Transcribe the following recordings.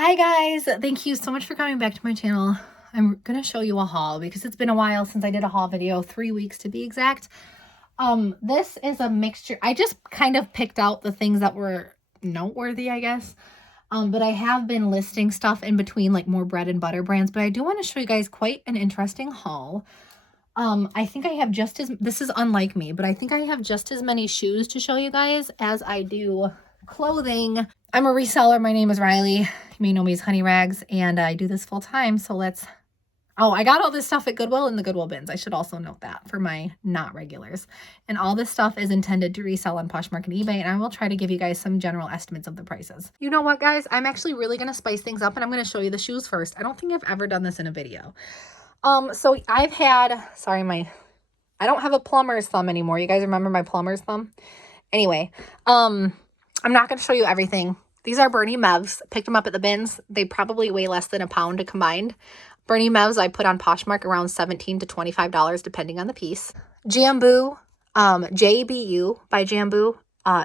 Hi guys, thank you so much for coming back to my channel. I'm gonna show you a haul because it's been a while since I did a haul video, 3 weeks to be exact. This is a mixture. I just kind of picked out the things that were noteworthy, I guess. But I have been listing stuff in between, like more bread and butter brands, but I do want to show you guys quite an interesting haul. I think I have just as, this is unlike me, but I think I have just as many shoes to show you guys as I do clothing. I'm a reseller. My name is Riley. You may know me as Honey Rags, and I do this full time. So I got all this stuff at Goodwill in the Goodwill bins. I should also note that for my not regulars. And all this stuff is intended to resell on Poshmark and eBay, and I will try to give you guys some general estimates of the prices. You know what, guys? I'm actually really going to spice things up, and I'm going to show you the shoes first. I don't think I've ever done this in a video. So I've had, sorry, I don't have a plumber's thumb anymore. You guys remember my plumber's thumb? Anyway, I'm not going to show you everything. These are Bernie Mevs. Picked them up at the bins. They probably weigh less than a pound combined. Bernie Mevs I put on Poshmark around $17 to $25 depending on the piece. Jambu, JBU by Jambu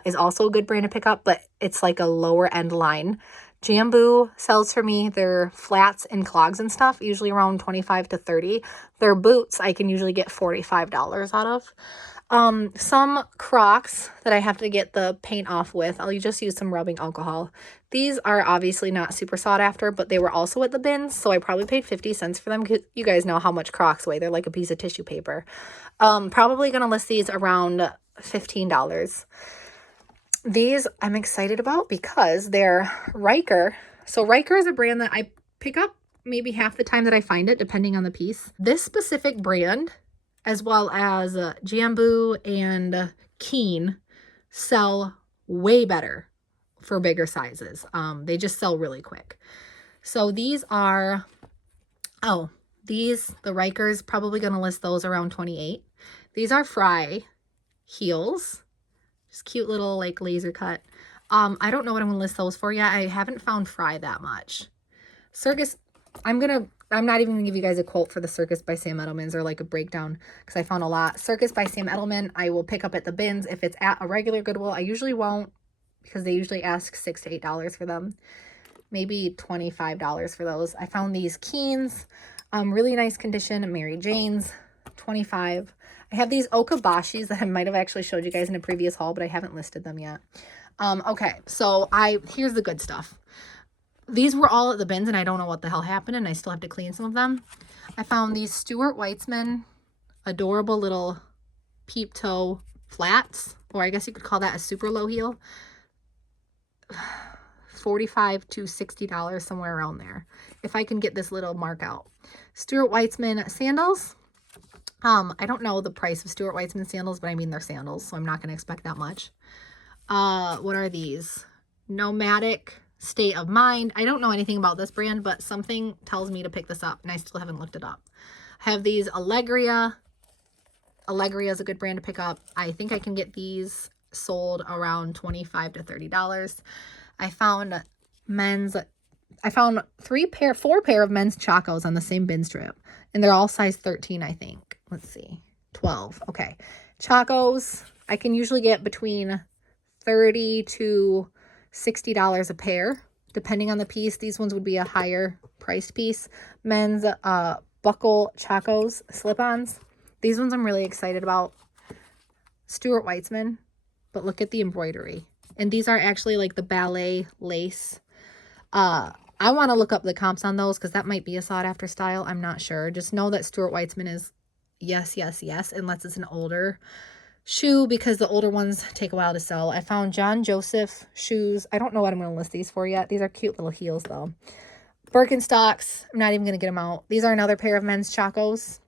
is also a good brand to pick up, but it's like a lower end line. Jambu sells for me their flats and clogs and stuff, usually around 25 to 30. Their boots I can usually get $45 out of. Some Crocs that I have to get the paint off with, I'll just use some rubbing alcohol. These are obviously not super sought after, but they were also at the bins, so I probably paid 50 cents for them because you guys know how much Crocs weigh. They're like a piece of tissue paper. Probably gonna list these around $15. These I'm excited about because they're Riker. So Riker is a brand that I pick up maybe half the time that I find it, depending on the piece. This specific brand, as well as Jambu and Keen, sell way better for bigger sizes. They just sell really quick. So these are, the Rikers, probably going to list those around 28. These are Fry heels. Just cute little like laser cut. I don't know what I'm going to list those for yet. I haven't found Fry that much. Circus, I'm not even going to give you guys a quote for the Circus by Sam Edelman's or like a breakdown because I found a lot. Circus by Sam Edelman, I will pick up at the bins. If it's at a regular Goodwill, I usually won't because they usually ask $6 to $8 for them. Maybe $25 for those. I found these Keens, really nice condition. Mary Jane's, $25. I have these Okabashis that I might have actually showed you guys in a previous haul, but I haven't listed them yet. Okay, so here's the good stuff. These were all at the bins, and I don't know what the hell happened, and I still have to clean some of them. I found these Stuart Weitzman adorable little peep toe flats, or I guess you could call that a super low heel. $45 to $60, somewhere around there, if I can get this little mark out. Stuart Weitzman sandals. I don't know the price of Stuart Weitzman sandals, but I mean they're sandals, so I'm not going to expect that much. What are these? Nomadic State of Mind. I don't know anything about this brand, but something tells me to pick this up, and I still haven't looked it up. I have these Allegria. Allegria is a good brand to pick up. I think I can get these sold around $25 to $30. I found four pair of men's Chacos on the same bin strip, and they're all size 13, I think. Let's see, 12. Okay, Chacos I can usually get between $30 to $60 a pair, depending on the piece. These ones would be a higher priced piece. Men's buckle Chacos slip-ons. These ones I'm really excited about. Stuart Weitzman, but look at the embroidery. And these are actually like the ballet lace. I want to look up the comps on those because that might be a sought after style. I'm not sure. Just know that Stuart Weitzman is yes, unless it's an older shoe, because the older ones take a while to sell. I found John Joseph shoes. I don't know what I'm going to list these for yet. These are cute little heels though. Birkenstocks. I'm not even going to get them out. These are another pair of men's Chacos.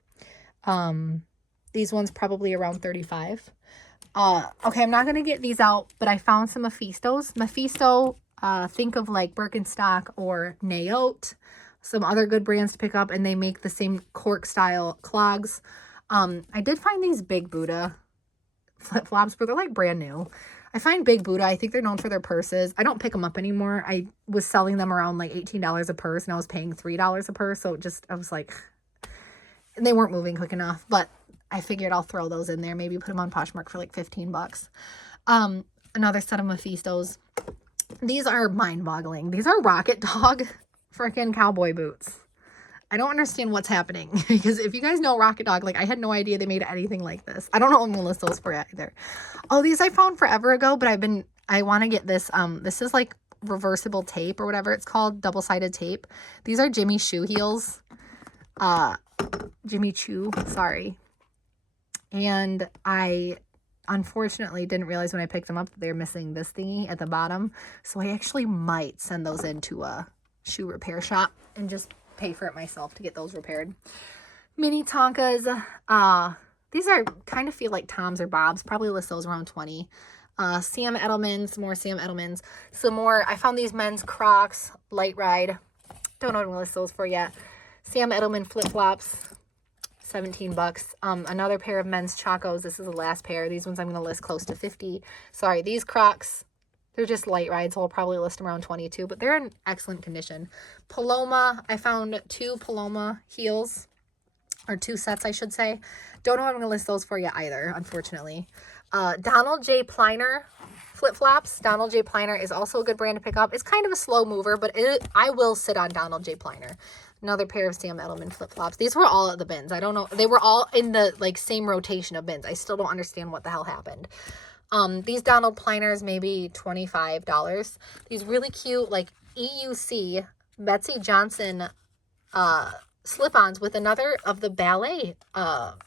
These ones probably around 35. Okay, I'm not going to get these out, but I found some Mephistos. Mephisto, think of like Birkenstock or Naote, some other good brands to pick up, and they make the same cork style clogs. I did find these Big Buddha flip-flops, but they're like brand new. I find Big Buddha, I think they're known for their purses. I don't pick them up anymore. I was selling them around like $18 a purse, and I was paying $3 a purse, so I was like, they weren't moving quick enough, but I figured I'll throw those in there, maybe put them on Poshmark for like 15 bucks. Another set of Mephistos. These are mind-boggling. These are Rocket Dog freaking cowboy boots. I don't understand what's happening because if you guys know Rocket Dog, like I had no idea they made anything like this. I don't know if I'm gonna list those for you either. Oh, these I found forever ago, but I want to get this. This is like reversible tape or whatever it's called, double-sided tape. These are Jimmy Choo heels. Jimmy Choo, sorry. And I unfortunately didn't realize when I picked them up that they're missing this thingy at the bottom. So I actually might send those into a shoe repair shop and just pay for it myself to get those repaired. Mini Tonkas. These are kind of feel like Toms or Bobs. Probably list those around 20. Sam Edelmans, more Sam Edelmans. Some more. I found these men's Crocs, Light Ride. Don't know what I'm going to list those for yet. Sam Edelman Flip-Flops, 17 bucks. Another pair of men's Chacos. This is the last pair. These ones I'm going to list close to 50. Sorry, these Crocs, they're just Light Rides. So I'll probably list them around 22, but they're in excellent condition. Paloma, I found 2 Paloma heels, or 2 sets, I should say. Don't know if I'm going to list those for you either, unfortunately. Donald J. Pliner flip-flops. Donald J. Pliner is also a good brand to pick up. It's kind of a slow mover, but I will sit on Donald J. Pliner. Another pair of Sam Edelman flip-flops. These were all at the bins. I don't know. They were all in the like same rotation of bins. I still don't understand what the hell happened. These Donald Pliners, maybe $25. These really cute like EUC Betsy Johnson slip-ons with another of the ballet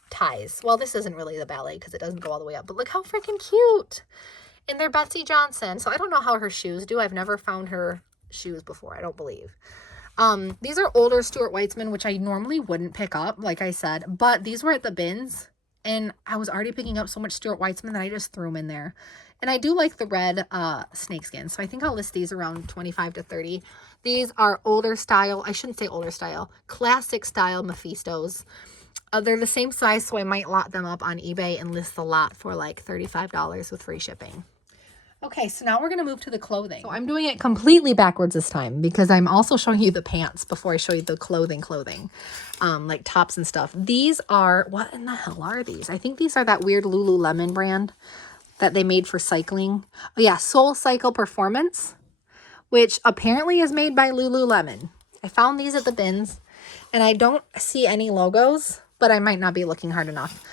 ties. Well, this isn't really the ballet because it doesn't go all the way up, but look how freaking cute. And they're Betsy Johnson. So I don't know how her shoes do. I've never found her shoes before, I don't believe. These are older Stuart Weitzman, which I normally wouldn't pick up, like I said, but these were at the bins and I was already picking up so much Stuart Weitzman that I just threw them in there. And I do like the red snakeskin, so I think I'll list these around 25 to 30. These are older style, I shouldn't say older style, classic style Mephistos. They're the same size, so I might lot them up on eBay and list the lot for like $35 with free shipping. Okay, so now we're going to move to the clothing. So I'm doing it completely backwards this time because I'm also showing you the pants before I show you the clothing, like tops and stuff. These are, what in the hell are these? I think these are that weird Lululemon brand that they made for cycling. Oh yeah, Soul Cycle Performance, which apparently is made by Lululemon. I found these at the bins and I don't see any logos, but I might not be looking hard enough.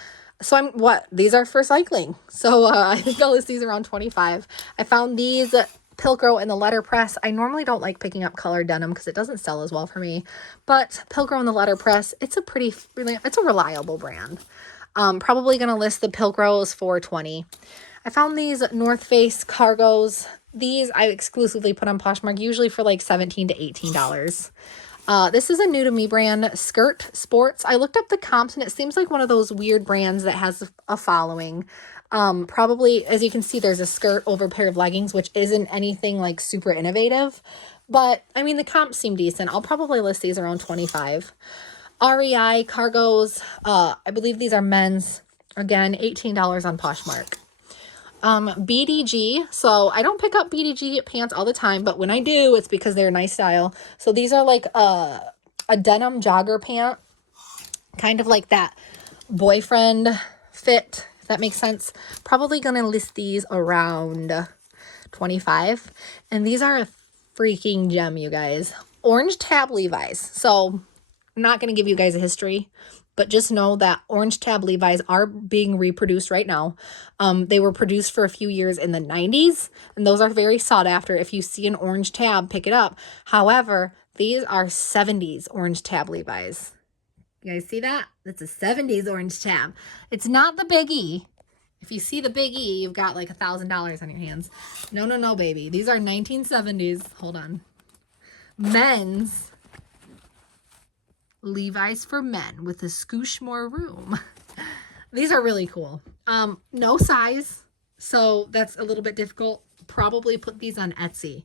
So these are for cycling. So I think I'll list these around 25. I found these Pilcro in the letterpress. I normally don't like picking up colored denim because it doesn't sell as well for me. But Pilcro in the letterpress, it's a reliable brand. Probably going to list the Pilcros for 20. I found these North Face Cargos. These I exclusively put on Poshmark, usually for like $17 to $18. This is a new to me brand, Skirt Sports. I looked up the comps and it seems like one of those weird brands that has a following. Probably, as you can see, there's a skirt over a pair of leggings, which isn't anything like super innovative. But, I mean, the comps seem decent. I'll probably list these around 25. REI Cargos. I believe these are men's. Again, $18 on Poshmark. BDG. So I don't pick up BDG pants all the time, but when I do, it's because they're nice style. So these are like a denim jogger pant, kind of like that boyfriend fit, if that makes sense. Probably going to list these around 25. And these are a freaking gem, you guys. Orange tab Levi's. So I'm not going to give you guys a history, but just know that orange tab Levi's are being reproduced right now. They were produced for a few years in the 90s, and those are very sought after. If you see an orange tab, pick it up. However, these are 70s orange tab Levi's. You guys see that? That's a 70s orange tab. It's not the Big E. If you see the Big E, you've got like $1,000 on your hands. No, baby. These are 1970s. Hold on. Men's Levi's for men with a scoosh more room. These are really cool. No size, so that's a little bit difficult. Probably put these on Etsy.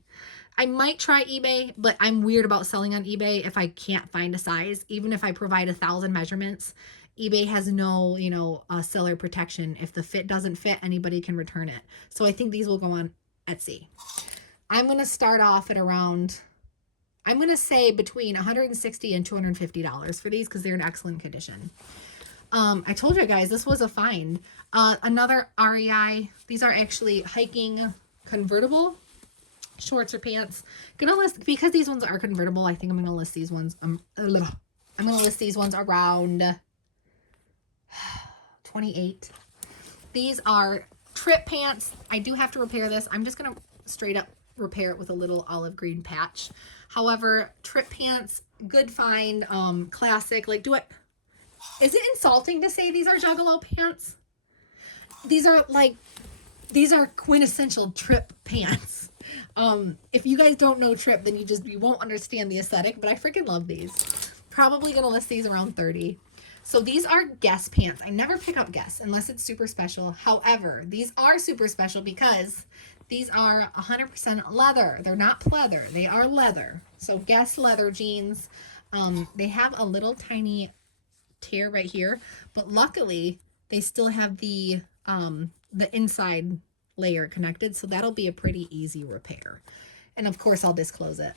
I might try eBay, but I'm weird about selling on eBay if I can't find a size. Even if I provide 1,000 measurements, eBay has no, seller protection. If the fit doesn't fit, anybody can return it. So I think these will go on Etsy. I'm going to start off at around, I'm going to say between $160 and $250 for these because they're in excellent condition. I told you guys, this was a find. Another REI. These are actually hiking convertible shorts or pants. Gonna list, because these ones are convertible, I think I'm gonna list these ones, I'm gonna list these ones around 28. These are trip pants. I do have to repair this. I'm just gonna straight up repair it with a little olive green patch. However, trip pants, good find, classic. Like, is it insulting to say these are Juggalo pants? These are quintessential trip pants. If you guys don't know trip, then you won't understand the aesthetic, but I freaking love these. Probably gonna list these around 30. So these are Guess pants. I never pick up Guess unless it's super special. However, these are super special because these are 100% leather. They're not pleather. They are leather. So Guess leather jeans. They have a little tiny tear right here, but luckily they still have the inside layer connected, so that'll be a pretty easy repair. And of course I'll disclose it.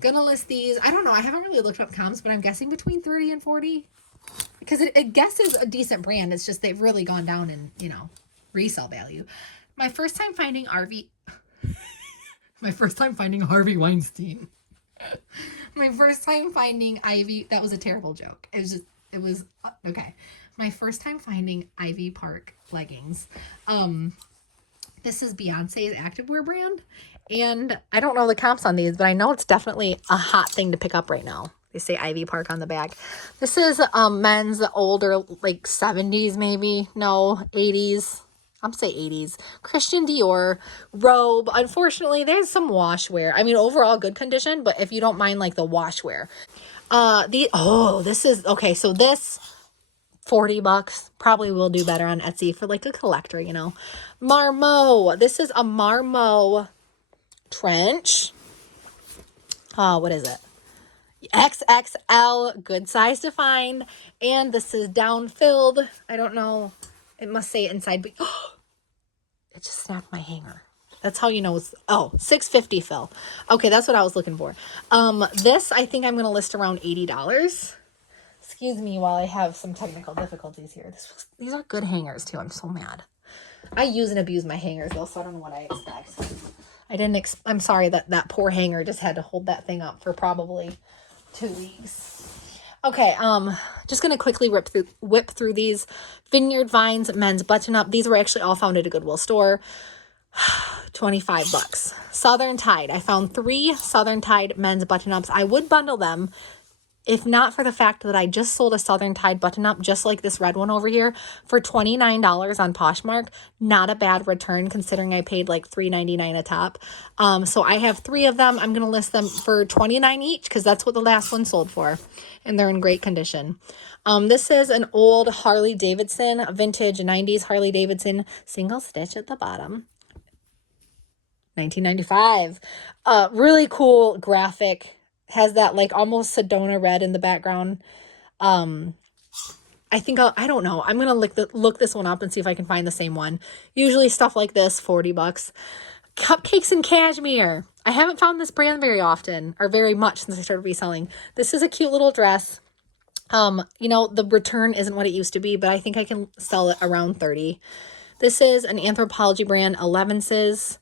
Gonna list these, I don't know, I haven't really looked up comps, but I'm guessing between 30 and 40, because it guesses a decent brand. It's just they've really gone down in, you know, resale value. My first time finding Harvey Weinstein. My first time finding Ivy, that was a terrible joke. It was okay. My first time finding Ivy Park leggings. This is Beyonce's activewear brand, and I don't know the comps on these, but I know it's definitely a hot thing to pick up right now. They say Ivy Park on the back. This is men's, older, like 70s maybe, no, 80s. I'm say 80s. Christian Dior robe. Unfortunately, there's some wash wear. I mean, overall good condition, but if you don't mind like the wash wear. This is okay. So this $40 probably will do better on Etsy for like a collector, you know. Marmot. This is a Marmot Trench. What is it? XXL, good size to find. And this is down filled. I don't know. It must say it inside, but it just snapped my hanger. That's how you know it's, $6.50 fill. Okay, that's what I was looking for. This I think I'm going to list around $80. Excuse me while I have some technical difficulties here. These are good hangers too. I'm so mad. I use and abuse my hangers though, so I don't know what I expect. I'm sorry that poor hanger just had to hold that thing up for probably 2 weeks. Okay, just gonna quickly whip through these. Vineyard Vines men's button up. These were actually all found at a Goodwill store. $25. Southern Tide. I found 3 Southern Tide men's button ups. I would bundle them if not for the fact that I just sold a Southern Tide button up just like this red one over here for $29 on Poshmark. Not a bad return considering I paid like $3.99 a top. So I have 3 of them. I'm going to list them for $29 each because that's what the last one sold for. And they're in great condition. This is an old Harley Davidson, vintage 90s Harley Davidson, single stitch at the bottom. 1995. Really cool graphic. Has that like almost Sedona red in the background. I think I don't know. I'm gonna look this one up and see if I can find the same one. Usually stuff like this, $40. Cupcakes and Cashmere. I haven't found this brand very often or very much since I started reselling. This is a cute little dress. You know, the return isn't what it used to be, but I think I can sell it around 30. This is an Anthropologie brand, 11s.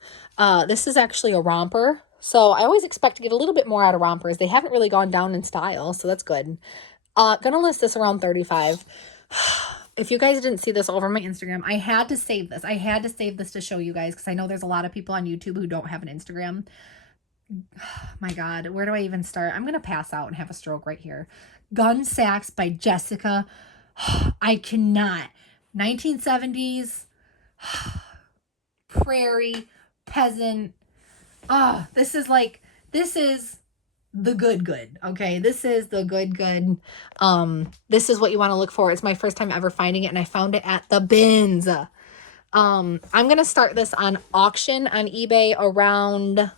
This is actually a romper. So I always expect to get a little bit more out of rompers. They haven't really gone down in style, so that's good. Gonna list this around 35. If you guys didn't see this over my Instagram, I had to save this. I had to save this to show you guys because I know there's a lot of people on YouTube who don't have an Instagram. My God, where do I even start? I'm gonna pass out and have a stroke right here. Gun Sacks by Jessica. I cannot. 1970s, prairie, peasant. This is the good, okay? This is the good. This is what you want to look for. It's my first time ever finding it, and I found it at the bins. I'm going to start this on auction on eBay around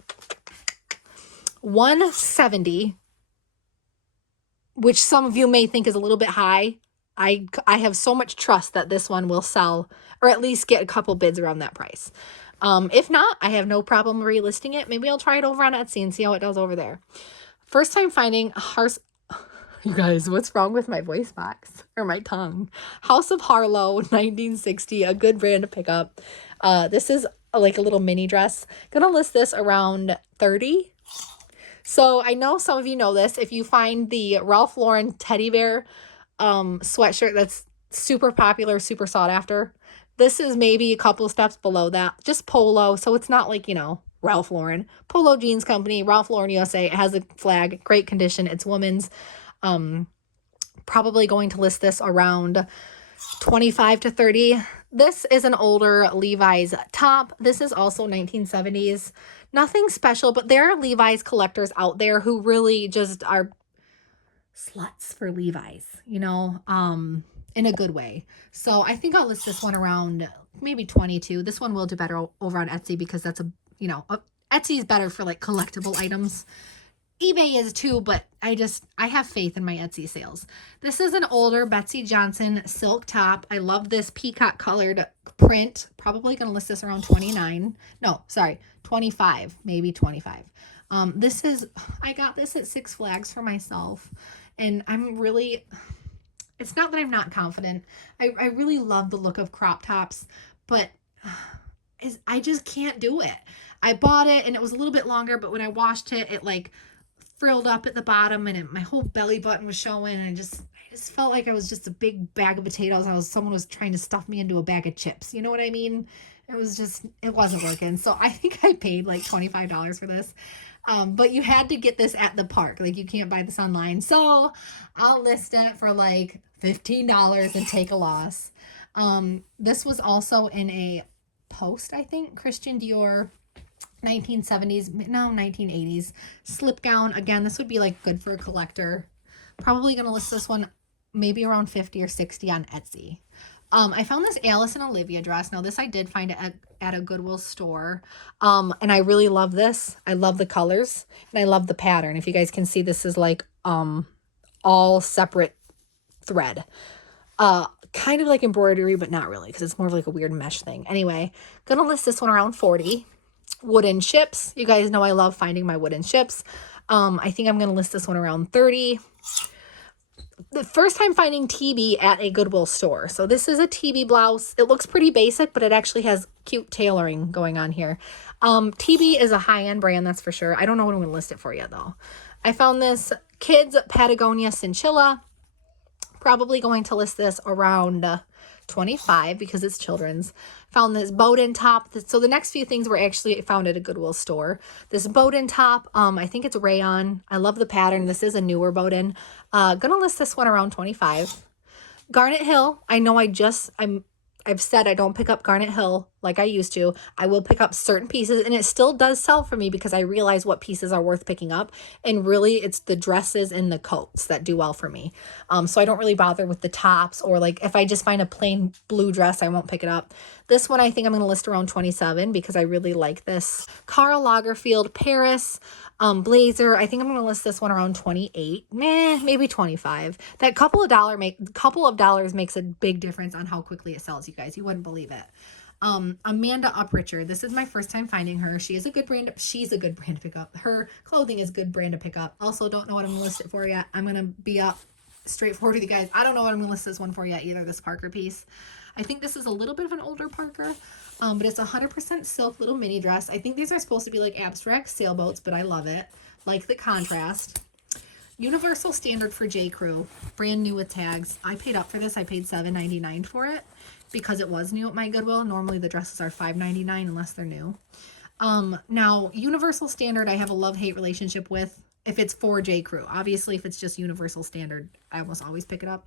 $170, which some of you may think is a little bit high. I have so much trust that this one will sell, or at least get a couple bids around that price. If not, I have no problem relisting it. Maybe I'll try it over on Etsy and see how it does over there. First time finding you guys, what's wrong with my voice box or my tongue? House of Harlow, 1960, a good brand to pick up. This is like a little mini dress. Gonna list this around 30. So I know some of you know this. If you find the Ralph Lauren teddy bear sweatshirt that's super popular, super sought after, this is maybe a couple steps below that. Just polo, so it's not like, you know, Ralph Lauren. Polo Jeans Company, Ralph Lauren USA. It has a flag, great condition. It's women's. Probably going to list this around 25 to 30. This is an older Levi's top. This is also 1970s. Nothing special, but there are Levi's collectors out there who really just are sluts for Levi's, you know, in a good way. So I think I'll list this one around maybe 22. This one will do better over on Etsy because that's a, you know, Etsy is better for like collectible items. eBay is too, but I have faith in my Etsy sales. This is an older Betsy Johnson silk top. I love this peacock colored print. Probably going to list this around 29. No, sorry, 25, maybe 25. I got this at Six Flags for myself, and I'm really, it's not that I'm not confident. I really love the look of crop tops, but I just can't do it. I bought it and it was a little bit longer, but when I washed it, it like frilled up at the bottom and my whole belly button was showing, and I just felt like I was just a big bag of potatoes. Someone was trying to stuff me into a bag of chips. You know what I mean? It wasn't working. So I think I paid like $25 for this. But you had to get this at the park. Like you can't buy this online. So I'll list it for like $15 and take a loss. This was also in a Post, I think, Christian Dior 1980s slip gown. Again, this would be like good for a collector. Probably going to list this one maybe around 50 or 60 on Etsy. I found this Alice and Olivia dress. Now this I did find it at a Goodwill store. And I really love this. I love the colors and I love the pattern. If you guys can see, this is like all separate thread. Kind of like embroidery, but not really because it's more of like a weird mesh thing. Anyway, gonna list this one around 40. Wooden ships. You guys know I love finding my wooden ships. I think I'm going to list this one around 30. The first time finding TB at a Goodwill store. So this is a TB blouse. It looks pretty basic, but it actually has cute tailoring going on here. TB is a high-end brand, that's for sure. I don't know what I'm going to list it for yet, though. I found this kids Patagonia Cinchilla. Probably going to list this around 25 because it's children's. Found this Bowdoin top. So the next few things were actually found at a Goodwill store. This Bowdoin top, I think it's rayon. I love the pattern. This is a newer Bowdoin. Gonna list this one around 25. Garnet Hill. I know I've said I don't pick up Garnet Hill like I used to. I will pick up certain pieces, and it still does sell for me because I realize what pieces are worth picking up. And really, it's the dresses and the coats that do well for me. So I don't really bother with the tops, or like if I just find a plain blue dress, I won't pick it up. This one I think I'm going to list around 27 because I really like this. Karl Lagerfeld Paris blazer. I think I'm going to list this one around 28. Maybe 25. That couple of dollars makes a big difference on how quickly it sells, you guys. You wouldn't believe it. Amanda Upricher. This is my first time finding her. She's a good brand to pick up. Her clothing is good brand to pick up. Also, don't know what I'm going to list it for yet. I'm going to be up straightforward with you guys. I don't know what I'm going to list this one for yet either, this Parker piece. I think this is a little bit of an older Parker, but it's 100% silk little mini dress. I think these are supposed to be like abstract sailboats, but I love it. Like the contrast. Universal Standard for J. Crew. Brand new with tags. I paid up for this. I paid $7.99 for it because it was new at my Goodwill. Normally the dresses are $5.99 unless they're new. Now, Universal Standard I have a love-hate relationship with if it's for J. Crew. Obviously, if it's just Universal Standard, I almost always pick it up.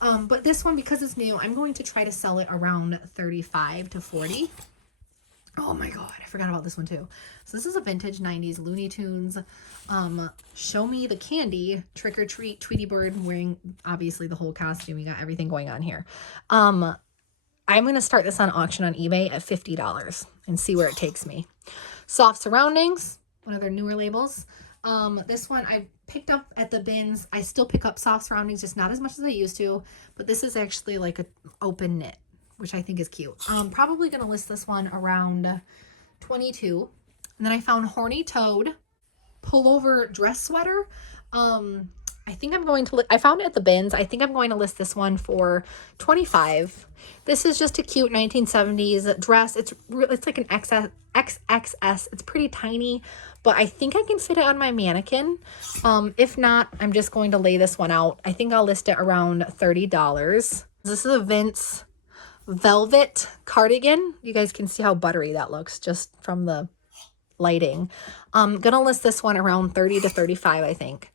But this one, because it's new, I'm going to try to sell it around 35 to 40. Oh my God, I forgot about this one too. So this is a vintage 90s Looney Tunes. Show Me the Candy, Trick or Treat, Tweety Bird, wearing obviously the whole costume. You got everything going on here. I'm going to start this on auction on eBay at $50 and see where it takes me. Soft Surroundings, one of their newer labels. This one I picked up at the bins. I still pick up Soft Surroundings, just not as much as I used to, but this is actually like an open knit, which I think is cute. Probably going to list this one around 22. And then I found Horny Toad pullover dress sweater. I think I'm going to, I found it at the bins. I think I'm going to list this one for $25. This is just a cute 1970s dress. It's like an XXS. It's pretty tiny, but I think I can fit it on my mannequin. If not, I'm just going to lay this one out. I think I'll list it around $30. This is a Vince velvet cardigan. You guys can see how buttery that looks just from the lighting. I'm gonna list this one around 30 to 35, I think.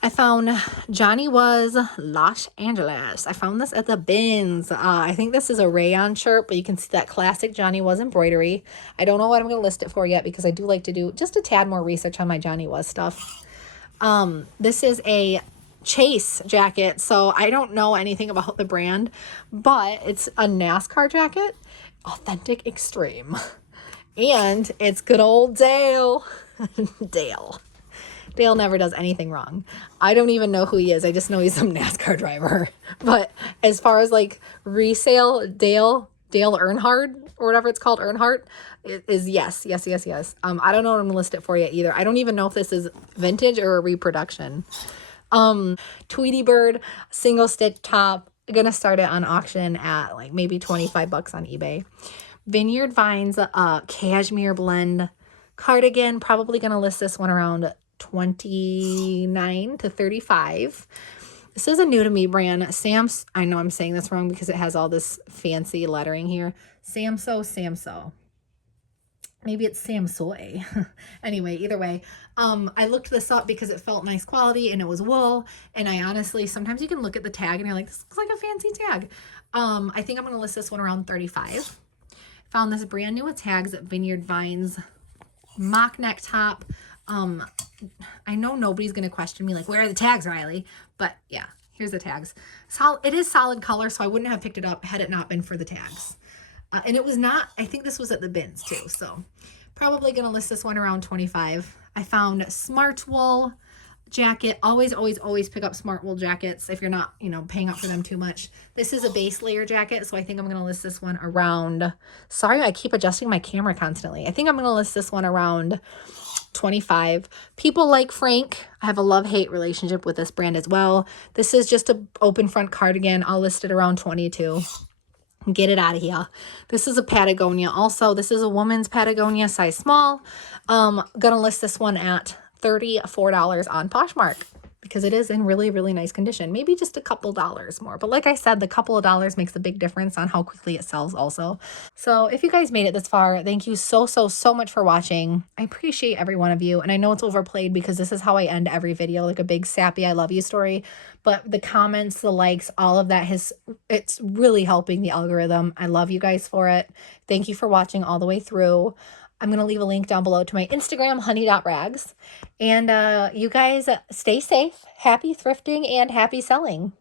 I found Johnny Was Los Angeles. I found this at the bins. I think this is a rayon shirt, but you can see that classic Johnny Was embroidery. I don't know what I'm going to list it for yet because I do like to do just a tad more research on my Johnny Was stuff. This is a Chase jacket, so I don't know anything about the brand, but it's a NASCAR jacket. Authentic Extreme. And it's good old Dale. Dale. Dale never does anything wrong. I don't even know who he is. I just know he's some NASCAR driver. But as far as like resale, Dale Earnhardt or whatever it's called, Earnhardt, is yes. I don't know what I'm gonna list it for yet either. I don't even know if this is vintage or a reproduction. Tweety Bird single stitch top. I'm gonna start it on auction at like maybe $25 on eBay. Vineyard Vines cashmere blend cardigan. Probably gonna list this one around 29 to 35. This is a new to me brand. Sam's, I know I'm saying this wrong because it has all this fancy lettering here. Samso. Maybe it's Samsoy. Anyway, either way, I looked this up because it felt nice quality and it was wool. And I honestly, sometimes you can look at the tag and you're like, this looks like a fancy tag. I think I'm going to list this one around 35. Found this brand new with tags at Vineyard Vines mock neck top. I know nobody's going to question me like, where are the tags, Riley? But yeah, here's the tags. It is solid color, so I wouldn't have picked it up had it not been for the tags. And it was not, I think this was at the bins too. So probably going to list this one around 25. I found Smart Wool jacket. Always pick up Smart Wool jackets if you're not, paying up for them too much. This is a base layer jacket, so I think I'm going to list this one around, sorry, I keep adjusting my camera constantly. I think I'm going to list this one around 25. People like Frank. I have a love-hate relationship with this brand as well. This is just an open front cardigan. I'll list it around 22. Get it out of here. This is a Patagonia. Also, this is a woman's Patagonia, size small. Gonna list this one at $34 on Poshmark because it is in really, really nice condition. Maybe just a couple dollars more. But like I said, the couple of dollars makes a big difference on how quickly it sells also. So if you guys made it this far, thank you so much for watching. I appreciate every one of you. And I know it's overplayed because this is how I end every video, like a big sappy I love you story. But the comments, the likes, all of that it's really helping the algorithm. I love you guys for it. Thank you for watching all the way through. I'm going to leave a link down below to my Instagram, honey.rags. And you guys stay safe, happy thrifting, and happy selling.